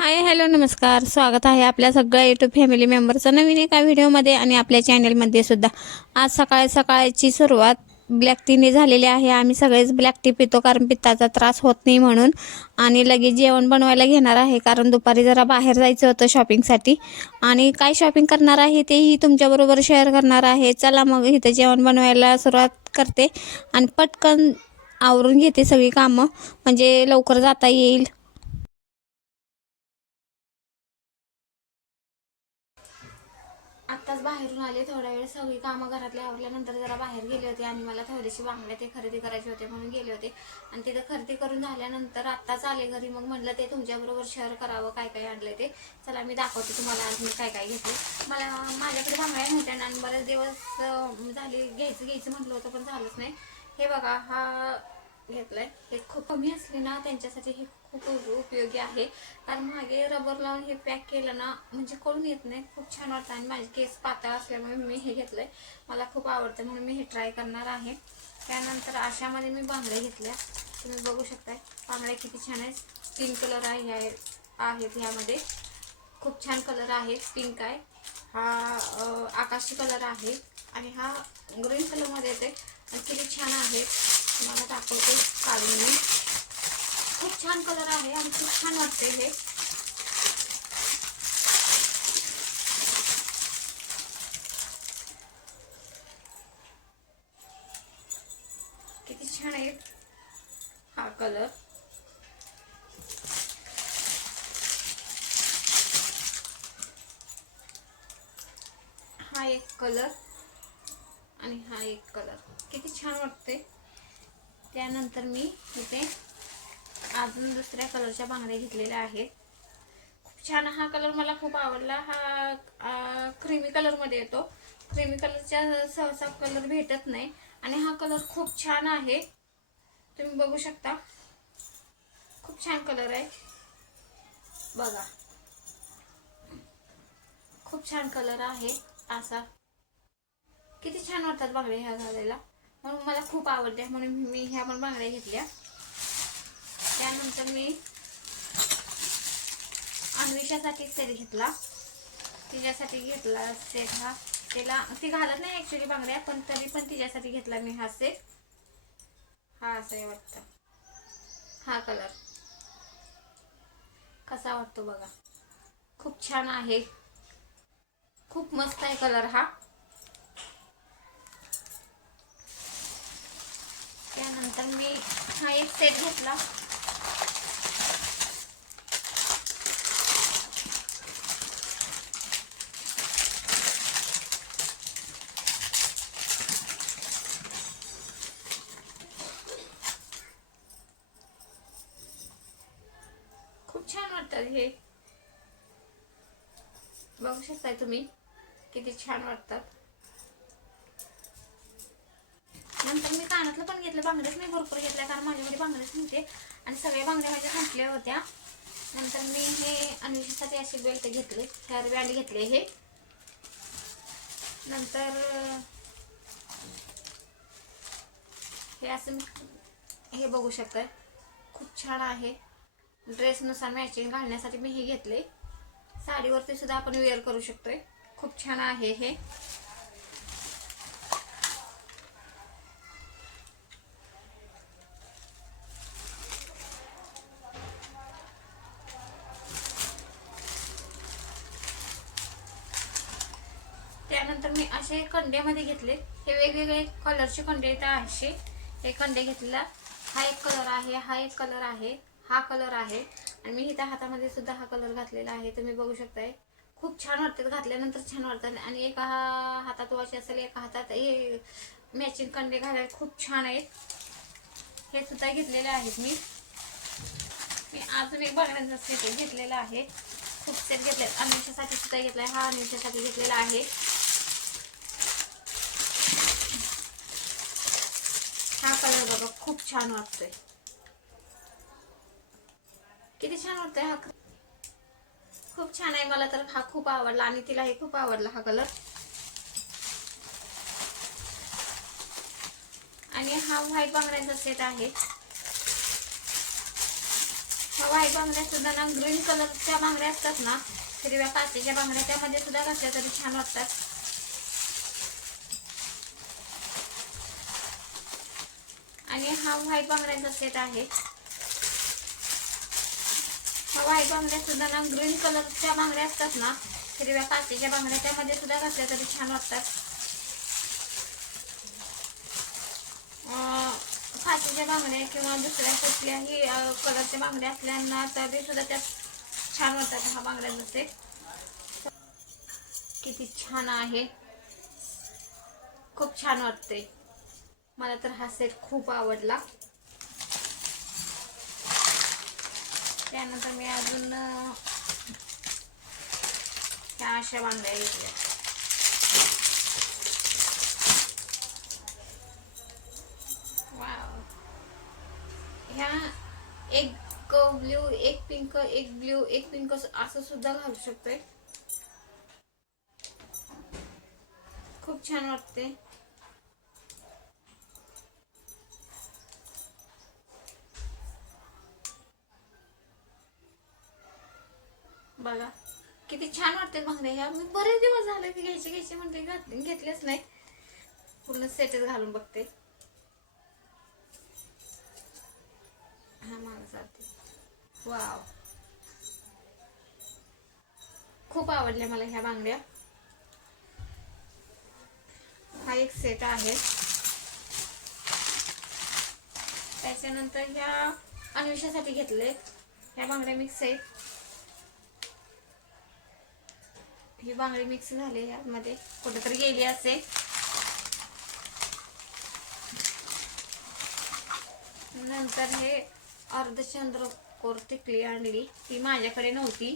Hi hello नमस्कार, स्वागत आहे आपल्या सगळ्या यूट्यूब फॅमिली मेंबरचं नवीन एका व्हिडिओमध्ये आणि आपल्या चॅनलमध्ये सुद्धा. आज सकाळची सुरुवात ब्लॅक टीने झालेली आहे. आम्ही सगळेच ब्लॅक टी पितो कारण पित्ताचा त्रास होत नाही म्हणून. आणि लगेच जेवण बनवायला घेणार आहे कारण दुपारी जरा बाहेर जायचं होतं शॉपिंगसाठी. आणि काय शॉपिंग करणार आहे तेही तुमच्याबरोबर शेअर करणार आहे. चला मग इथं जेवण बनवायला सुरुवात करते आणि पटकन आवरून घेते सगळी कामं, म्हणजे लवकर जाता येईल. आत्ताच बाहेरून आले, थोडा वेळ सगळी कामं घरातले आवरल्यानंतर जरा बाहेर गेले होते आणि मला थोडीशी बांगड्या ते खरेदी करायचे होते म्हणून गेले होते. आणि तिथं खरेदी करून झाल्यानंतर आत्ताच आले घरी. मग म्हटलं ते तुमच्याबरोबर शेअर करावं काय काय आणलं ते. चला मी दाखवते तुम्हाला आज मी काय काय घेतले. मला माझ्याकडे बांगड्या नव्हत्या आणि बरेच दिवस झाले घ्यायचं म्हटलं होतं पण झालंच नाही. हे बघा, हा घेतलाय. हे खूप कमी असले ना त्यांच्यासाठी हे खूप उपयोगी आहे. कारण मागे रबर लावून हे पॅक केलं ना म्हणजे कळून येत नाही, खूप छान वाटतं. आणि माझे केस पातळ असल्यामुळे मी हे घेतलंय, मला खूप आवडतं म्हणून मी हे ट्राय करणार आहे. त्यानंतर अशामध्ये मी बांगड्या घेतल्या, तुम्ही बघू शकताय बांगड्या किती छान आहेत. 3 कलर आहेत ह्यामध्ये, खूप छान कलर आहेत. पिंक आहे, हा आकाशी कलर आहे आणि हा ग्रीन कलर मध्ये येते आणि किती छान आहे. मला दाखवते काढून मी. खूप छान कलर आहे आणि खूप छान वाटते हे. किती छान आहे हा कलर. हा एक कलर आणि हा एक कलर, किती छान वाटते. त्यानंतर मी इथे अजून दुसऱ्या कलरच्या बांगड्या घेतलेल्या आहेत. खूप छान, हा कलर मला खूप आवडला. हा क्रीमी कलर मध्ये येतो. क्रीमी कलरच्या सहसा कलर भेटत नाही आणि हा कलर खूप छान आहे. तुम्ही बघू शकता, खूप छान कलर आहे बघा. खूप छान कलर आहे असा. किती छान वाटतात बांगड्या ह्या घालायला, म्हणून मला खूप आवडल्या म्हणून मी ह्या पण बांगड्या घेतल्या. त्यानंतर मी अन्वेषासाठी सेट घेतला, तिच्यासाठी घेतला सेट. हा तिला ती घालत नाही ऍक्च्युली बांगड्या, पण तरी पण तिच्यासाठी घेतला मी हा सेट. हा असं आहे वाटतं. हा कलर कसा वाटतो बघा, खूप छान आहे, खूप मस्त आहे कलर हा. त्यानंतर मी हा एक सेट घेतला. खूप छान वाटतात हे, बघू शकताय तुम्ही किती छान वाटतात. नंतर मी कानातलं पण घेतलं. बांगड्याच मी भरपूर घेतल्या कारण माझ्याकडे बांगड्याच नव्हते आणि सगळ्या बांगड्या माझ्या संपल्या होत्या. नंतर मी हे अन्वेषासाठी असे बेल्ट घेतले, हेअर बँड घेतले हे. नंतर हे असं हे बघू शकताय, खूप छान आहे. ड्रेसनुसार मॅचिंग घालण्यासाठी मी हे घेतले. साडीवरती सुद्धा आपण वेअर करू शकतोय, खूप छान आहे हे. त्यानंतर मी असे कंड्यामध्ये घेतले, हे वेगवेगळे कलरचे कंडे आहेत असे. हे कंडे घेतलेला, हा एक कलर आहे, हा एक कलर आहे, हा कलर आहे आणि मी इथं हातामध्ये सुद्धा हा कलर घातलेला आहे. तुम्ही बघू शकताय, खूप छान वाटतात घातल्यानंतर, छान वाटतात. आणि एका हातात वॉच असेल, एका हातात हे मॅचिंग कंडे घालायला खूप छान आहेत. हे सुद्धा घेतलेले आहेत मी. अजून एक बांगड्यांचा सेट घेतलेला आहे, खूप सेट घेतले. अन्वेषासाठी सुद्धा घेतलाय, हा अन्वेषासाठी घेतलेला आहे. हा कलर बघा, खूप छान वाटतोय, किती छान वाटतोय हा. खूप छान आहे, मला तर हा खूप आवडला आणि तिला हे खूप आवडला हा कलर. आणि हा व्हाईट बांगड्यांचा सेट आहे. ह्या व्हाईट बांगड्या सुद्धा ना ग्रीन कलरच्या बांगड्या असतात ना, हिरव्या काचेच्या बांगड्या, त्यामध्ये सुद्धा घातल्या तरी छान वाटतात. आणि हा व्हाईट बांगड्यांचा सेट आहे. ह्या व्हाईट बांगड्या सुद्धा ना ग्रीन कलरच्या बांगड्या असतात ना, हिरव्या काचेच्या बांगड्या, त्यामध्ये सुद्धा घातल्या तरी छान वाटतात. काचेच्या बांगड्या किंवा दुसऱ्या कुठल्याही कलरच्या बांगड्या असल्याना तरी सुद्धा त्यात छान वाटतात. हा बांगड्यांचा सेट किती छान आहे, खूप छान वाटते. मला तर हा सेट खूप आवडला. त्यानंतर मी अजून ह्या अशा बांगड्या घेतल्या. वाव, ह्या एक ब्ल्यू, एक पिंक, एक ब्ल्यू, एक पिंक असं सुद्धा घालू शकतोय. खूप छान वाटते. बघा किती छान वाटते बांगड्या. ह्या मी बरेच दिवस झाले की घ्यायचे म्हणते, घेतलेच नाही. पूर्ण सेटच घालून बघते. हा मला चालते. वाव, खूप आवडल्या मला ह्या बांगड्या. हा एक सेट आहे. त्याच्यानंतर ह्या अन्वेषासाठी घेतले. ह्या बांगड्या मिक्स आहेत. ही बांगडी मिक्स झाली यामध्ये, कुठेतरी गेली असेल. नंतर हे अर्धचंद्रकोर टिकली आणली, ती माझ्याकडे नव्हती.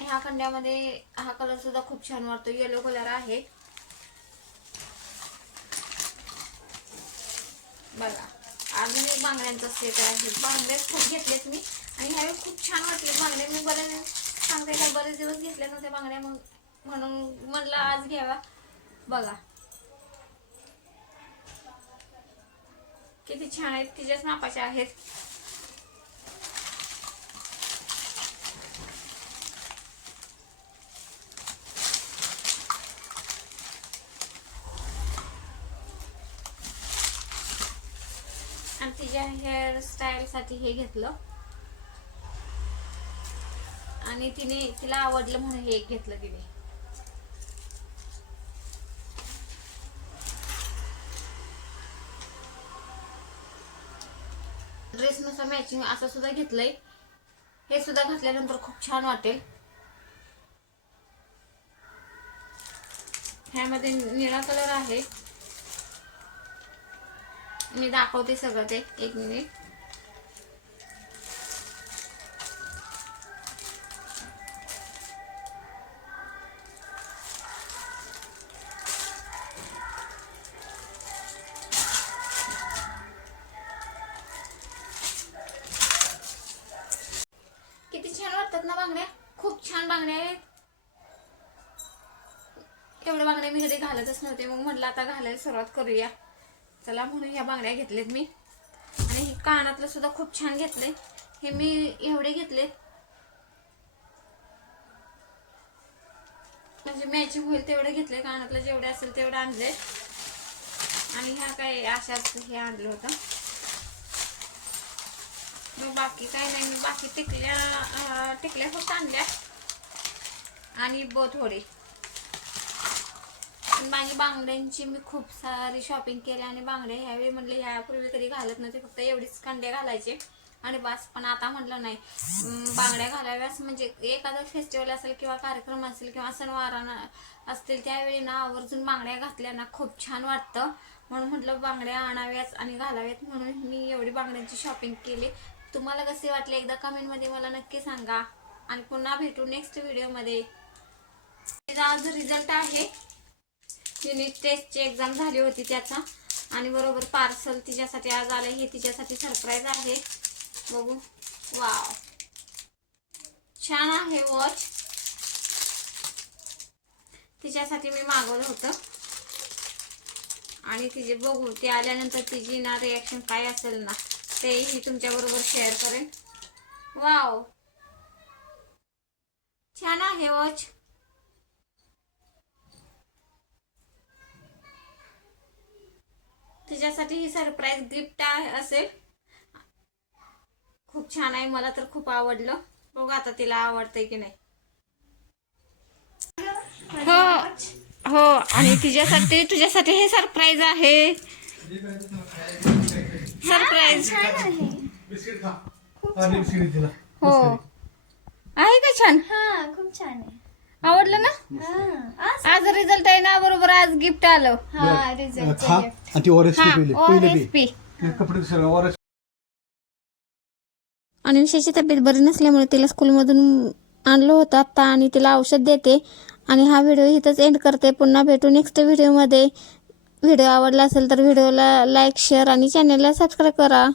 ह्या खंड्यामध्ये हा कलर सुद्धा खूप छान वाटतो, येलो कलर आहे. बघा, अजून एक बांगड्यांचा सेट आहे. बांगड्या खूप घेतलेत मी आणि ह्यावेळी खूप छान वाटले बांगड्या. मी बरेच दिवस घेतल्या नव्हत्या बांगड्या, म्हणून म्हणलं आज घ्यावा. बघा किती छान आहेत, तिच्याच मापाच्या आहेत. आणि तिच्या हेअरस्टाईल साठी हे घेतलं आणि तिला आवडलं म्हणून हे एक घेतलं तिने. ड्रेस नुसार मॅचिंग असं सुद्धा घेतलंय. हे सुद्धा घातल्यानंतर खूप छान वाटेल. ह्यामध्ये निळा कलर आहे. मी दाखवते सगळं ते, एक मिनिट. किती छान वाटतात ना बांगड्या, खूप छान बांगड्या आहेत. एवढ्या बांगड्या मी कधी घालतच नव्हते, मग म्हटलं आता घालायला सुरुवात करूया. चला म्हणून ह्या बांगड्या घेतलेत मी. आणि हे कानातलं सुद्धा खूप छान घेतले. हे मी एवढे घेतले म्हणजे मॅचिंग होईल तेवढे घेतले. कानातलं जेवढे असेल तेवढे आणले. आणि ह्या काय अशाच हे आणलं होतं. मग बाकी काय नाही, मी बाकी टिकल्या फक्त आणल्या आणि थोडी. माझी बांगड्यांची मी खूप सारी शॉपिंग केली आणि बांगड्या ह्यावेळी म्हणले ह्यापूर्वी कधी घालत नव्हते, फक्त एवढीच कंडे घालायचे आणि बस. पण आता म्हटलं नाही, बांगड्या घालाव्यास. म्हणजे एखादा फेस्टिवल असेल किंवा कार्यक्रम असेल किंवा सणवार असतील त्यावेळी ना आवर्जून बांगड्या घातल्या ना खूप छान वाटतं. म्हणून म्हटलं बांगड्या आणाव्याच आणि घालाव्यात, म्हणून मी एवढी बांगड्यांची शॉपिंग केली. तुम्हाला कसे वाटले एकदा कमेंटमध्ये मला नक्की सांगा. आणि पुन्हा भेटू नेक्स्ट व्हिडिओमध्ये. आज रिझल्ट आहे, युनिट टेस्टची एक्झाम झाली होती त्याचा. आणि बरोबर पार्सल तिच्यासाठी आज आलं. हे तिच्यासाठी सरप्राईज आहे. बघू, वाव, छान आहे वॉच. तिच्यासाठी मी मागवलं होतं आणि तिचे बघू ती आल्यानंतर तिची ना रिॲक्शन काय असेल ना तेही तुमच्याबरोबर शेअर करेन. वाव, छान आहे वॉच. तिच्यासाठी ही सरप्राईज गिफ्ट असेल. खूप छान आहे, मला तर खूप आवडलं. बघू आता तिला आवडतंय की नाही. हो हो, आणि तुझ्यासाठी हे सरप्राईज आहे. सरप्राईज हो आहे का छान. खूप छान आहे. आवडलं ना. आज रिझल्ट आहे ना, बरोबर आज गिफ्ट आलं. आणि विषयाची तब्येत बरी नसल्यामुळे तिला स्कूलमधून आणलं होतं आत्ता आणि तिला औषध देते. आणि हा व्हिडिओ इथंच एंड करते. पुन्हा भेटू नेक्स्ट व्हिडिओमध्ये. व्हिडिओ आवडला असेल तर व्हिडिओला लाईक, शेअर आणि चॅनलला सबस्क्राईब करा.